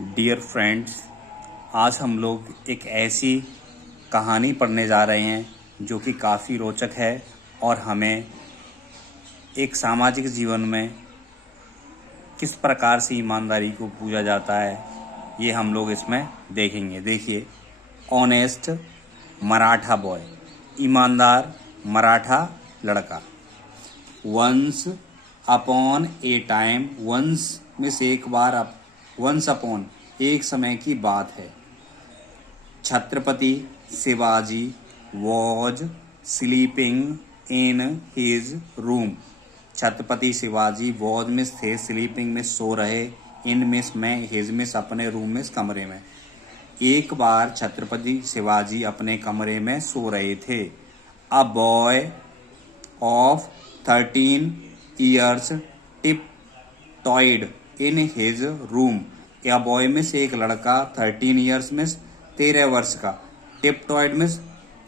Dear friends, आज हम लोग एक ऐसी कहानी पढ़ने जा रहे हैं जो कि काफ़ी रोचक है और हमें एक सामाजिक जीवन में किस प्रकार से ईमानदारी को पूजा जाता है ये हम लोग इसमें देखेंगे। देखिए, ऑनेस्ट मराठा बॉय, ईमानदार मराठा लड़का। Once upon a time, once में से एक बार, वंस अपॉन एक समय की बात है। Chhatrapati Shivaji was sleeping in his room. Chhatrapati Shivaji was में थे, स्लीपिंग में सो रहे, इन मिस में, हिज मिस अपने रूम में, कमरे में। एक बार छत्रपति शिवाजी अपने कमरे में सो रहे थे। A boy of 13 years tiptoed in his room। या बॉय में से एक लड़का 13 years में 13 वर्ष का, टिपटॉयड में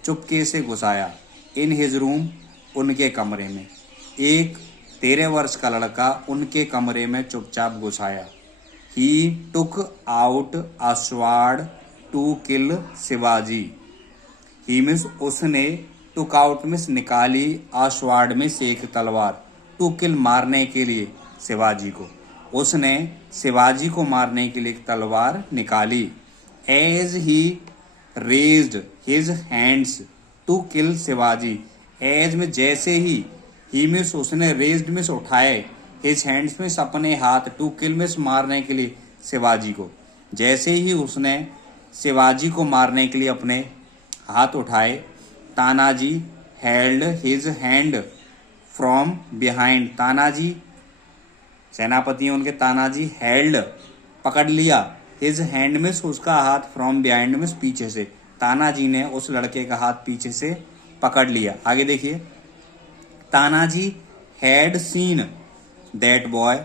चुपके से घुसाया, इन हिज रूम उनके कमरे में। एक 13 वर्ष का लड़का उनके कमरे में चुपचाप घुसाया। He took out a sword to kill Shivaji. He means उसने, टुक आउट मीन्स निकाली, अ स्वॉर्ड में से एक तलवार, टू किल मारने के लिए शिवाजी को। उसने शिवाजी को मारने के लिए एक तलवार निकाली। As he raised his hands to kill Shivaji. As में जैसे ही मिस उसने, रेज्ड मिस उठाए, हिज हैंड्स में अपने हाथ, टू किल मिस मारने के लिए शिवाजी को। जैसे ही उसने शिवाजी को मारने के लिए अपने हाथ उठाए, Tanaji held his hand from behind. Tanaji सेनापति, उनके तानाजी, हेल्ड पकड़ लिया, हिज हैंड में उसका हाथ, फ्रॉम बिहाइंड में पीछे से। तानाजी ने उस लड़के का हाथ पीछे से पकड़ लिया। आगे देखिए, Tanaji had seen that boy.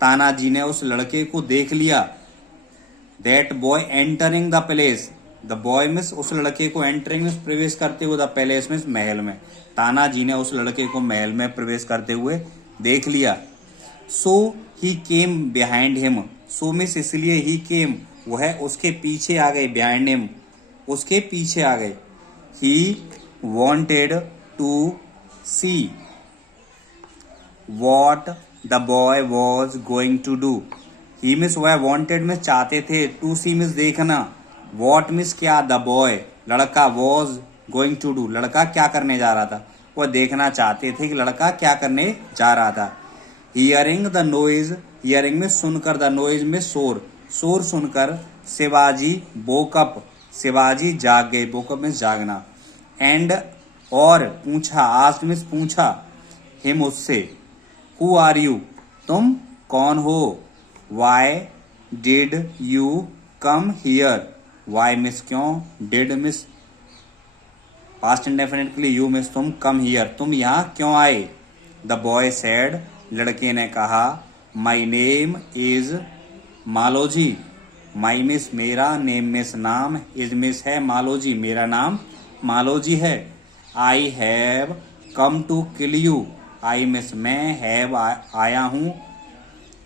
Tanaji ने उस लड़के को देख लिया। That boy entering the palace. The boy miss उस लड़के को, एंटरिंग में प्रवेश करते हुए, द पैलेस में महल में। तानाजी ने उस लड़के को महल में प्रवेश करते हुए देख लिया। सो ही केम बिहाइंड हिम। सो मिस इसलिए, ही केम वह उसके पीछे आ गए, बिहाइंड हिम उसके पीछे आ गए। He wanted to see what the boy was going to do. He means वह, वॉन्टेड मिस चाहते थे, टू सी मिस देखना, वॉट मिस क्या, द बॉय लड़का, वॉज गोइंग टू डू लड़का क्या करने जा रहा था। वह देखना चाहते थे कि लड़का क्या करने जा रहा था। हियरिंग द नॉइज, हियरिंग में सुनकर, द नॉइज में शोर, शोर सुनकर, शिवाजी वोकअप, शिवाजी जाग गए, वोकअप में जागना। एंड और पूछा, आस्क्ड में पूछा, हिम उससे, हु आर यू तुम कौन हो। Why did you come here. Why means क्यों, डिड मिस पास्ट इंडेफिनिट के लिए, यू मिस तुम, कम हियर तुम यहाँ क्यों आए। द बॉय सेड लड़के ने कहा, my name is Maloji. My means मेरा, नेम मिस नाम, इज मिस है, मालोजी मेरा नाम मालोजी है। I have come to kill you. I means मैं, हैव आया हूँ,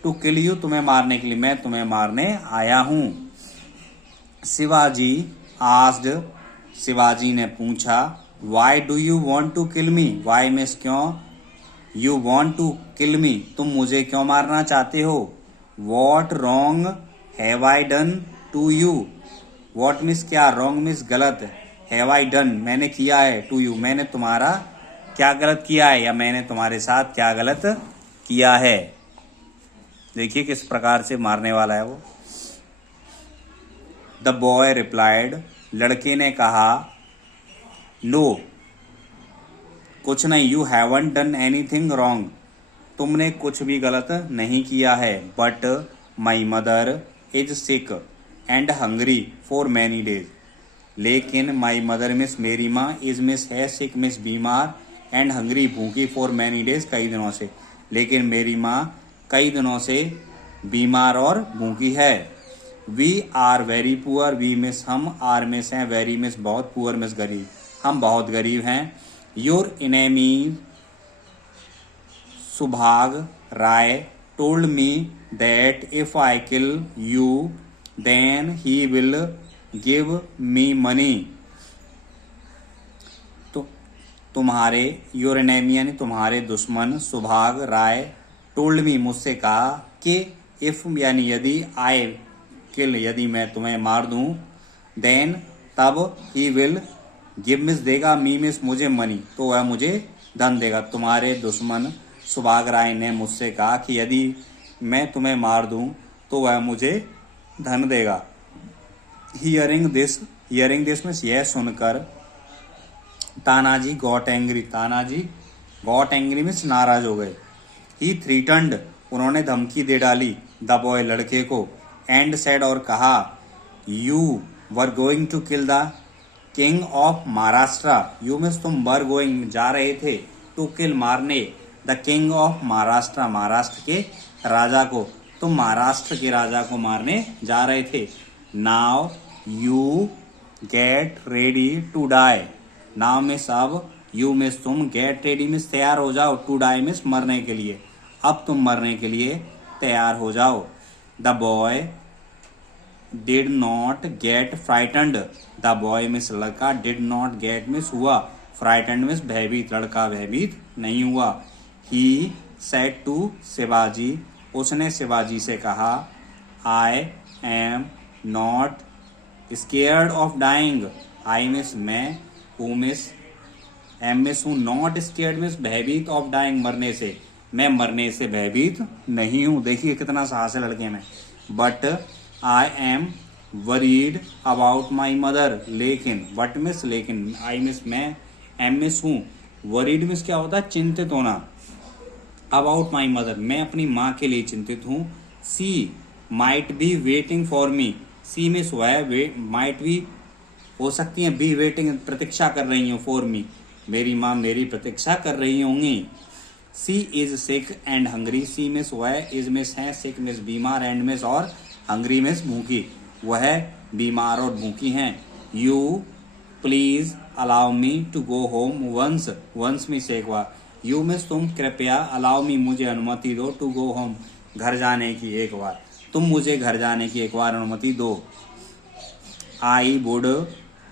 टू किल यू तुम्हें मारने के लिए, मैं तुम्हें मारने आया हूँ। शिवाजी आस्क्ड, शिवाजी ने पूछा, why do you want to kill me. Why means क्यों, you want to kill me तुम मुझे क्यों मारना चाहते हो। What wrong have I done to you. What means क्या, रॉन्ग मिस गलत, हैव आई डन मैंने किया है, टू यू मैंने तुम्हारा क्या गलत किया है, या मैंने तुम्हारे साथ क्या गलत किया है। देखिए किस प्रकार से मारने वाला है वो। द बॉय रिप्लाइड, लड़के ने कहा, नो कुछ नहीं, you haven't done anything wrong तुमने कुछ भी गलत नहीं किया है। But my mother is sick and hungry for many days. लेकिन माई मदर मिस मेरी माँ, इज मिस है, सिक मिस बीमार, एंड हंग्री भूखी, फॉर मैनी डेज कई दिनों से। लेकिन मेरी माँ कई दिनों से बीमार और भूखी है। We are very poor, we means हम, आर मिस हैं, वेरी मिस बहुत, पुअर मिस गरीब, हम बहुत गरीब हैं। Your enemy Subhag Rai told me that if I kill you then he will give me money. तो तुम्हारे योर एनेमी यानी तुम्हारे दुश्मन सुभाग राय टोल्ड मी मुझसे कहा कि इफ यानी यदि आई किल यदि मैं तुम्हें मार दूं, देन तब ही विल गिव मिस देगा मी मिस मुझे मनी, तो वह मुझे धन देगा। तुम्हारे दुश्मन सुभाग राय ने मुझसे कहा कि यदि मैं तुम्हें मार दूं तो वह मुझे धन देगा। हियरिंग दिस मीन्स यह सुनकर तानाजी गॉट एंग्री मीन्स नाराज हो गए। ही थ्रीटन्ड उन्होंने धमकी दे डाली द बॉय लड़के को, एंड सेड और कहा you were going to kill the king of Maharashtra. You means तुम वर गोइंग जा रहे थे टू किल मारने the king of Maharashtra Maharashtra के राजा को, तुम महाराष्ट्र के राजा को मारने जा रहे थे। Now you get ready to die. Now means अब, यू मिस तुम, गेट रेडी मिस तैयार हो जाओ, टू डाई मिस मरने के लिए, अब तुम मरने के लिए तैयार हो जाओ। The boy did not gate frightened. The boy miss लड़का, डिड नॉट गेट मिस हुआ, फ्राइटेंड मिस भयभीत, लड़का भयभीत नहीं हुआ। ही सेड टू शिवाजी, उसने शिवाजी से कहा I am not scared of dying. I means मैं, हु मिस एम मिस हूँ, नॉट स्केयर्ड मिस भयभीत, ऑफ डाइंग मरने से, मैं मरने से भयभीत नहीं हूँ। देखिए कितना साहस है लड़के में। But I am worried about my mother, लेकिन बट मिस लेकिन, आई मिस मैं, एम मिस हूँ, वरीड मिस क्या होता है चिंतित होना, अबाउट माई मदर मैं अपनी माँ के लिए चिंतित हूँ। She might be waiting for me, she means वह माइट भी हो सकती है, बी वेटिंग प्रतीक्षा कर रही हूँ, फॉर मी मेरी माँ मेरी प्रतीक्षा कर रही होंगी। She is sick and hungry, she means वह, इज मिस है, सिक मिस बीमार, एंड मिस और, हंग्री मिस भूखी, वह बीमार और भूखी हैं। You please allow me to go home once, once means एक बार, यू मिस तुम कृपया, अलाउ मी मुझे अनुमति दो, टू गो होम घर जाने की एक बार, तुम मुझे घर जाने की एक बार अनुमति दो। I would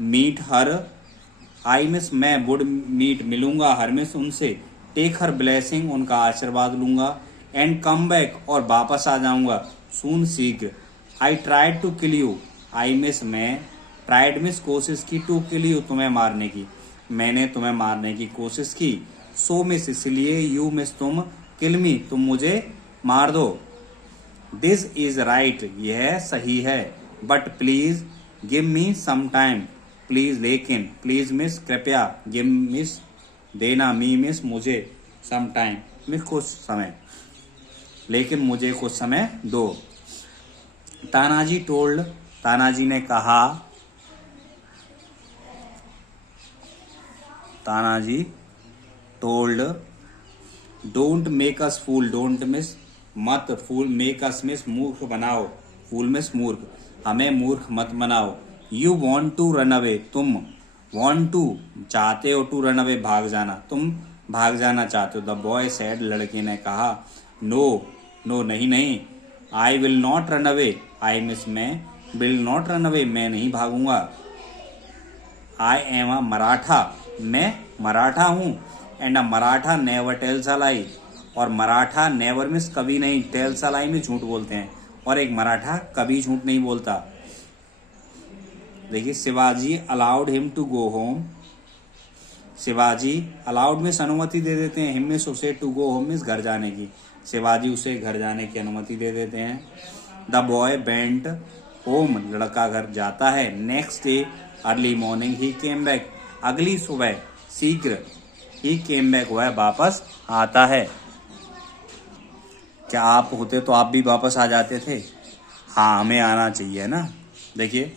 meet her, I means मैं, वुड मीट मिलूंगा, हर मिस उनसे, टेक हर ब्लेसिंग उनका आशीर्वाद लूंगा, एंड कम बैक और वापस आ जाऊंगा, सून शीघ्र। I tried to kill you, I means मैं, ट्राइड मिस कोशिश की, टू किल यू तुम्हें मारने की, मैंने तुम्हें मारने की कोशिश की। सो मिस इसलिए, यू मिस तुम, किल मी तुम मुझे मार दो। दिस इज राइट यह सही है, but please give me some time, please लेकिन, प्लीज मिस कृपया, गिव मिस देना, मी मिस मुझे, सम टाइम मिस कुछ समय, लेकिन मुझे कुछ समय दो। तानाजी टोल्ड, तानाजी ने कहा, Tanaji told don't make us fool, don't means मत, फूल मेक अस मिस मूर्ख बनाओ, फूल मिस मूर्ख, हमें मूर्ख मत बनाओ। You want to run away, तुम वॉन्ट टू चाहते हो, टू रन अवे भाग जाना, तुम भाग जाना चाहते हो। द बॉय सेड लड़के ने कहा नो नो नहीं नहीं, I will not run away, I means मैं, विल नॉट रन अवे मैं नहीं भागूंगा। आई एम अ मराठा, मैं मराठा हूँ, and a Maratha never tells a lie, और मराठा नेवर मिस कभी नहीं, टेल्स अ लाई में झूठ बोलते हैं, और एक मराठा कभी झूठ नहीं बोलता। देखिए Shivaji allowed him to go home, Shivaji allowed means अनुमति दे देते हैं, हिम मिस उसे, टू गो होम मिस घर जाने की, शिवाजी उसे घर जाने की अनुमति दे देते हैं। द बॉय वेंट होम, लड़का घर जाता है। नेक्स्ट डे अर्ली मॉर्निंग ही केम बैक, अगली सुबह शीघ्र, ही केम बैक वह वापस आता है। क्या आप होते तो आप भी वापस आ जाते थे? हाँ हमें आना चाहिए ना। देखिए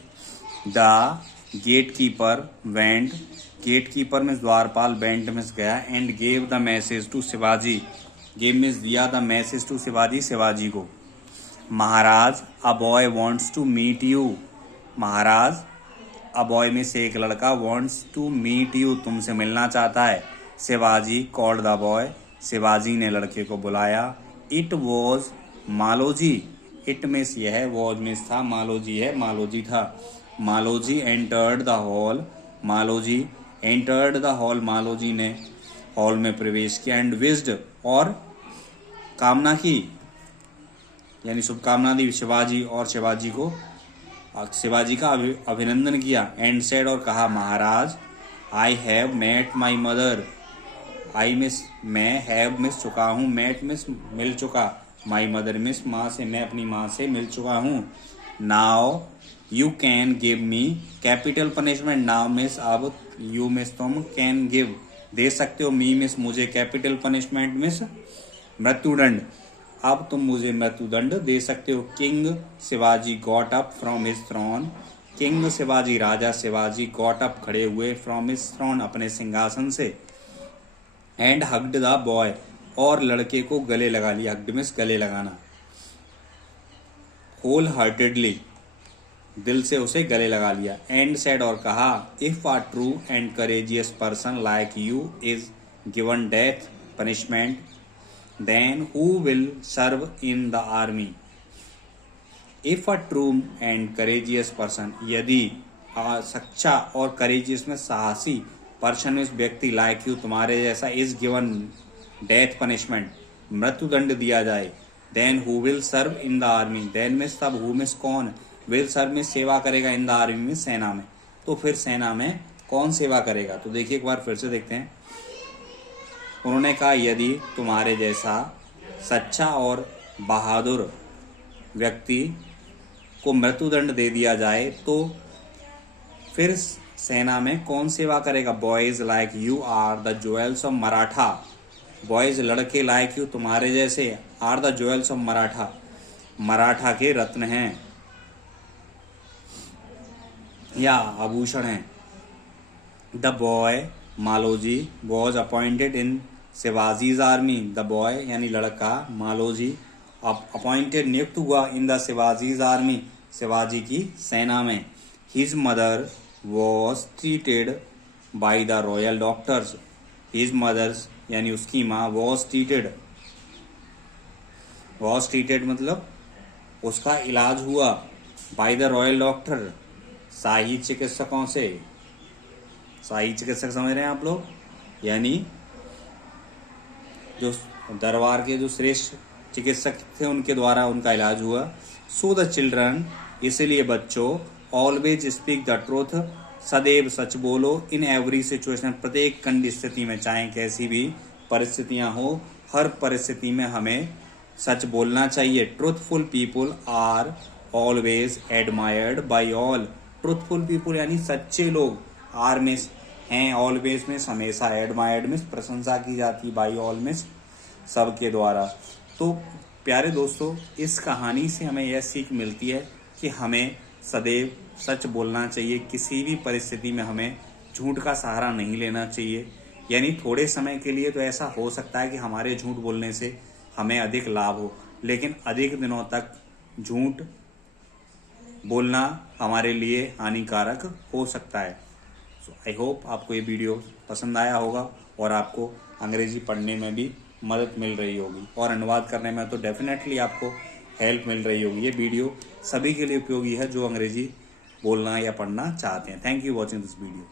the gatekeeper went, gatekeeper में द्वारपाल, वेंट में गया, and gave the message to Shivaji, gave में दिया the message to Shivaji, Shivaji को। Maharaj a boy wants to meet you, Maharaj a boy में से एक लड़का, वॉन्ट्स टू मीट यू तुमसे मिलना चाहता है। Shivaji called the boy, Shivaji ने लड़के को बुलाया। It was Maloji, it miss यह है, वॉज मिस था, मालोजी है मालोजी था। Maloji entered the hall, Maloji entered the hall, Maloji ने हॉल में प्रवेश किया। एंड विश्ड और कामना की यानी शुभकामना दी शिवाजी, और शिवाजी का अभिनंदन किया। एंड सेड और कहा, Maharaj I have met my mother, I means मैं हैव मिस चुका हूँ, मेट मिस मिल चुका, माई मदर मिस माँ से मैं अपनी माँ से मिल चुका हूँ। Now you can give me capital punishment, now means अब यू मिस तुम कैन गिव दे सकते हो, मी मिस मुझे कैपिटल पनिशमेंट मिस मृत्युदंड, अब तुम मुझे मृत्युदंड दे सकते हो। King Shivaji got up from his throne, king Shivaji राजा शिवाजी गॉट अप खड़े हुए फ्रॉम हिज थ्रोन अपने सिंहासन से। एंड हग्ड द बॉय और लड़के को गले लगा लिया, हग्ड मिस गले लगाना। होल हार्टेडली दिल से उसे गले लगा लिया। एंड सेड और कहा, if a true and courageous person like you is given death punishment then who will serve in the army. If a true and courageous person यदि सच्चा और करेजियस में साहसी पर्सन इस व्यक्ति लाइक यू तुम्हारे जैसा इज गिवन डेथ पनिशमेंट मृत्युदंड दिया जाए, then who will serve in the army, then में तब हु मिस कौन, विल सर्व में सेवा करेगा, इन द आर्मी में सेना में, तो फिर सेना में कौन सेवा करेगा। तो देखिए एक बार फिर से देखते हैं। उन्होंने कहा यदि तुम्हारे जैसा सच्चा और बहादुर व्यक्ति को मृत्युदंड दे दिया जाए तो फिर सेना में कौन सेवा करेगा। Boys like you are the jewels of Maratha, boys लड़के लाइक यू तुम्हारे जैसे are the jewels of Maratha, Maratha के रत्न हैं या आभूषण हैं। The boy Maloji was appointed in Shivaji's army, the boy यानी लड़का मालोजी अपॉइंटेड नियुक्त हुआ in the Shivaji's army Shivaji की सेना में। His mother was treated by the royal doctors, his mothers यानी उसकी माँ वॉज ट्रीटेड मतलब उसका इलाज हुआ बाय द रॉयल डॉक्टर शाही चिकित्सकों से। शाही चिकित्सक समझ रहे हैं आप लोग, यानी जो दरबार के जो श्रेष्ठ चिकित्सक थे उनके द्वारा उनका इलाज हुआ। सो द चिल्ड्रन इसलिए बच्चों ऑलवेज स्पीक द ट्रूथ, सदैव सच बोलो, इन एवरी सिचुएशन प्रत्येक स्थिति में, चाहे कैसी भी परिस्थितियां हो हर परिस्थिति में हमें सच बोलना चाहिए। Truthful people are always admired by all, truthful people यानी सच्चे लोग आर में हैं, ऑलवेज में हमेशा, एडमायर्ड में प्रशंसा की जाती, बाय ऑल में सबके द्वारा। तो प्यारे दोस्तों इस कहानी से हमें यह सीख मिलती है कि हमें सदैव सच बोलना चाहिए, किसी भी परिस्थिति में हमें झूठ का सहारा नहीं लेना चाहिए। यानी थोड़े समय के लिए तो ऐसा हो सकता है कि हमारे झूठ बोलने से हमें अधिक लाभ हो, लेकिन अधिक दिनों तक झूठ बोलना हमारे लिए हानिकारक हो सकता है। सो आई होप आपको ये वीडियो पसंद आया होगा और आपको अंग्रेजी पढ़ने में भी मदद मिल रही होगी और अनुवाद करने में तो डेफिनेटली आपको हेल्प मिल रही होगी। ये वीडियो सभी के लिए उपयोगी है जो अंग्रेजी बोलना या पढ़ना चाहते हैं। Thank you watching this video.